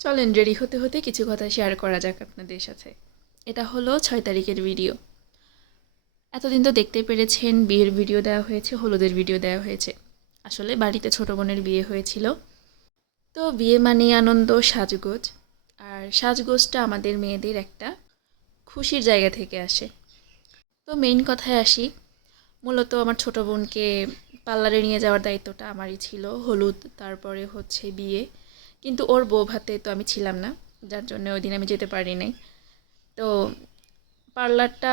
চলেন রেডি হতে হতে কিছু কথা শেয়ার করা যাক আপনাদের সাথে। এটা হলো 6 তারিখের ভিডিও। এতদিন তো দেখতে পেরেছেন বিয়ের ভিডিও দেওয়া হয়েছে, হলুদের ভিডিও দেওয়া হয়েছে। আসলে বাড়িতে ছোট বোনের বিয়ে হয়েছিল। তো বিয়ে মানে আনন্দ, সাজগোজ। আর সাজগোজটা আমাদের মেয়েদের একটা খুশির জায়গা থেকে আসে। তো মেইন কথায় আসি, মূলত আমার ছোট বোনকে পার্লারে নিয়ে যাওয়ার দায়িত্বটা আমারই ছিল। হলুদ, তারপরে হচ্ছে বিয়ে। কিন্তু ওর বউ ভাতে তো আমি ছিলাম না, যার জন্য ওই দিন আমি যেতে পারি নাই। তো পার্লারটা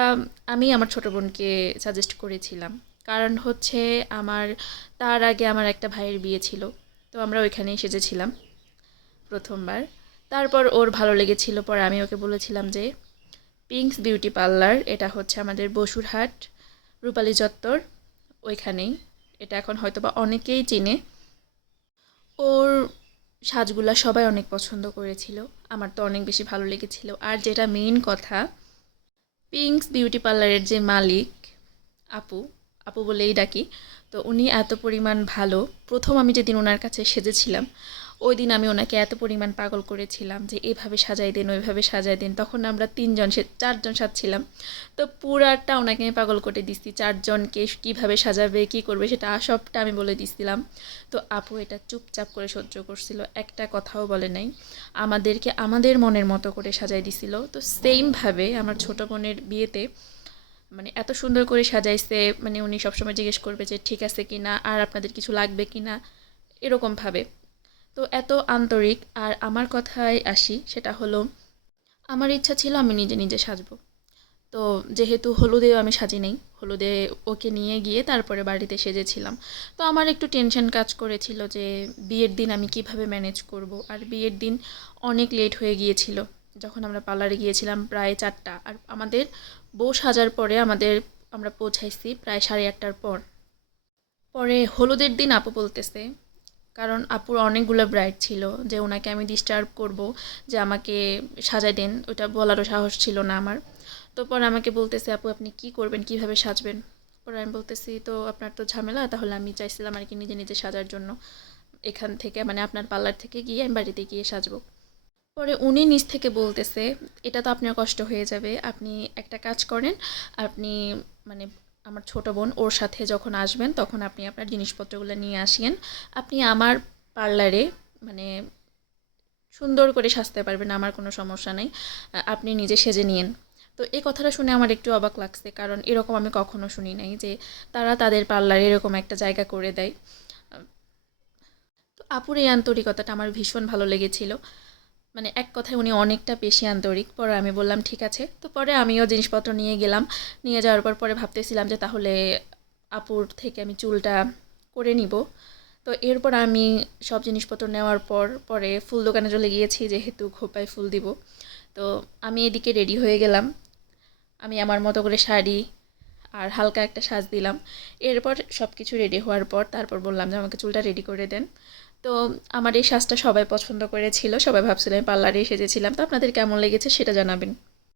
আমি আমার ছোট বোনকে সাজেস্ট করেছিলাম। কারণ হচ্ছে আমার তার আগে আমার একটা ভাইয়ের বিয়ে ছিল। তো আমরা ওইখানেই সেজেছিলাম প্রথমবার। তারপর ওর ভালো লেগেছিল, পরে আমি ওকে বলেছিলাম যে পিঙ্কস বিউটি পার্লার, এটা হচ্ছে আমাদের বসুরহাট রূপালী চত্বর, ওইখানেই। এটা এখন হয়তোবা অনেকেই চিনে। ওর সাজগুলা সবাই অনেক পছন্দ করেছিল, আমার তো অনেক বেশি ভালো লেগেছিল। আর যেটা মেইন কথা, পিঙ্কস বিউটি পার্লারের যে মালিক, আপু, আপু বলেই ডাকি, তো উনি এত পরিমাণ ভালো। প্রথম আমি যেদিন ওনার কাছে সেজেছিলাম, ওই দিন আমি ওনাকে এত পরিমাণ পাগল করেছিলাম যে এভাবে সাজাই দেন, ওইভাবে সাজাই দেন। তখন আমরা তিনজন, সে চারজন সাজছিলাম। তো পুরাটা ওনাকে আমি পাগল করে দিচ্ছি, চারজনকে কীভাবে সাজাবে, কী করবে সেটা সবটা আমি বলে দিচ্ছিলাম। তো আপু এটা চুপচাপ করে সহ্য করছিল, একটা কথাও বলে নাই। আমাদেরকে আমাদের মনের মতো করে সাজাই দিছিল। তো সেমভাবে আমার ছোটো বোনের বিয়েতে মানে এত সুন্দর করে সাজাইছে, মানে উনি সবসময় জিজ্ঞেস করবে যে ঠিক আছে কি না, আর আপনাদের কিছু লাগবে কি না, এরকমভাবে। তো এত আন্তরিক। আর আমার কথায় আসি, সেটা হলো আমার ইচ্ছা ছিল আমি নিজে নিজে সাজবো। তো যেহেতু হলুদেও আমি সাজি নেই, হলুদে ওকে নিয়ে গিয়ে তারপরে বাড়িতে সেজেছিলাম। তো আমার একটু টেনশন কাজ করেছিল যে বিয়ের দিন আমি কিভাবে ম্যানেজ করব। আর বিয়ের দিন অনেক লেট হয়ে গিয়েছিল, যখন আমরা পার্লারে গিয়েছিলাম প্রায় 4টা, আর আমাদের বউ সাজার পরে আমরা পৌঁছাইছি প্রায় 8:30টার পর। পরে হলুদের দিন আপু বলতেছে, কারণ আপুর অনেকগুলো ব্রাইড ছিল, যে ওনাকে আমি ডিস্টার্ব করব, যে আমাকে সাজাই দেন, ওটা বলারও সাহস ছিল না আমার। তো পরে আমাকে বলতেছে, আপু আপনি কি করবেন, কিভাবে সাজবেন? পরে আমি বলতেছি, তো আপনার তো ঝামেলা, তাহলে আমি চাইছিলাম আর কি নিজে নিজে সাজার জন্য, এখান থেকে মানে আপনার পার্লার থেকে গিয়ে আমি বাড়িতে গিয়ে সাজবো। পরে উনি নিজ থেকে বলতেছে, এটা তো আপনার কষ্ট হয়ে যাবে, আপনি একটা কাজ করেন, আপনি মানে আমার ছোট বোন ওর সাথে যখন আসবেন তখন আপনি আপনার জিনিসপত্রগুলো নিয়ে আসেন, আপনি আমার পার্লারে মানে সুন্দর করে সাজতে পারবেন, আমার কোনো সমস্যা নেই, আপনি নিজে সেজে নিন। তো এই কথাটা শুনে আমার একটু অবাক লাগছে, কারণ এরকম আমি কখনো শুনি নাই যে তারা তাদের পার্লারে এরকম একটা জায়গা করে দেয়। তো আপুর এই আন্তরিকতাটা আমার ভীষণ ভালো লেগেছিল। মানে এক কথায় উনি অনেকটা বেশি আন্তরিক। পরে আমি বললাম ঠিক আছে। তো পরে আমিও জিনিসপত্র নিয়ে গেলাম। নিয়ে যাওয়ার পর পরে ভাবতেছিলাম যে তাহলে আপুর থেকে আমি চুলটা করে নিব। তো এরপর আমি সব জিনিসপত্র নেওয়ার পর পরে ফুল দোকানে চলে গিয়েছি, যেহেতু খোঁপায় ফুল দিব। তো আমি এদিকে রেডি হয়ে গেলাম। আমি আমার মতো করে শাড়ি আর হালকা একটা সাজ দিলাম। এরপর সব কিছু রেডি হওয়ার পর তারপর বললাম যে আমাকে চুলটা রেডি করে দেন। তো আমার এই সাজটা সবাই পছন্দ করেছিল, সবাই ভাবছিল আমি পার্লারে এসেছিলাম। তো আপনাদের কেমন লেগেছে সেটা জানাবেন।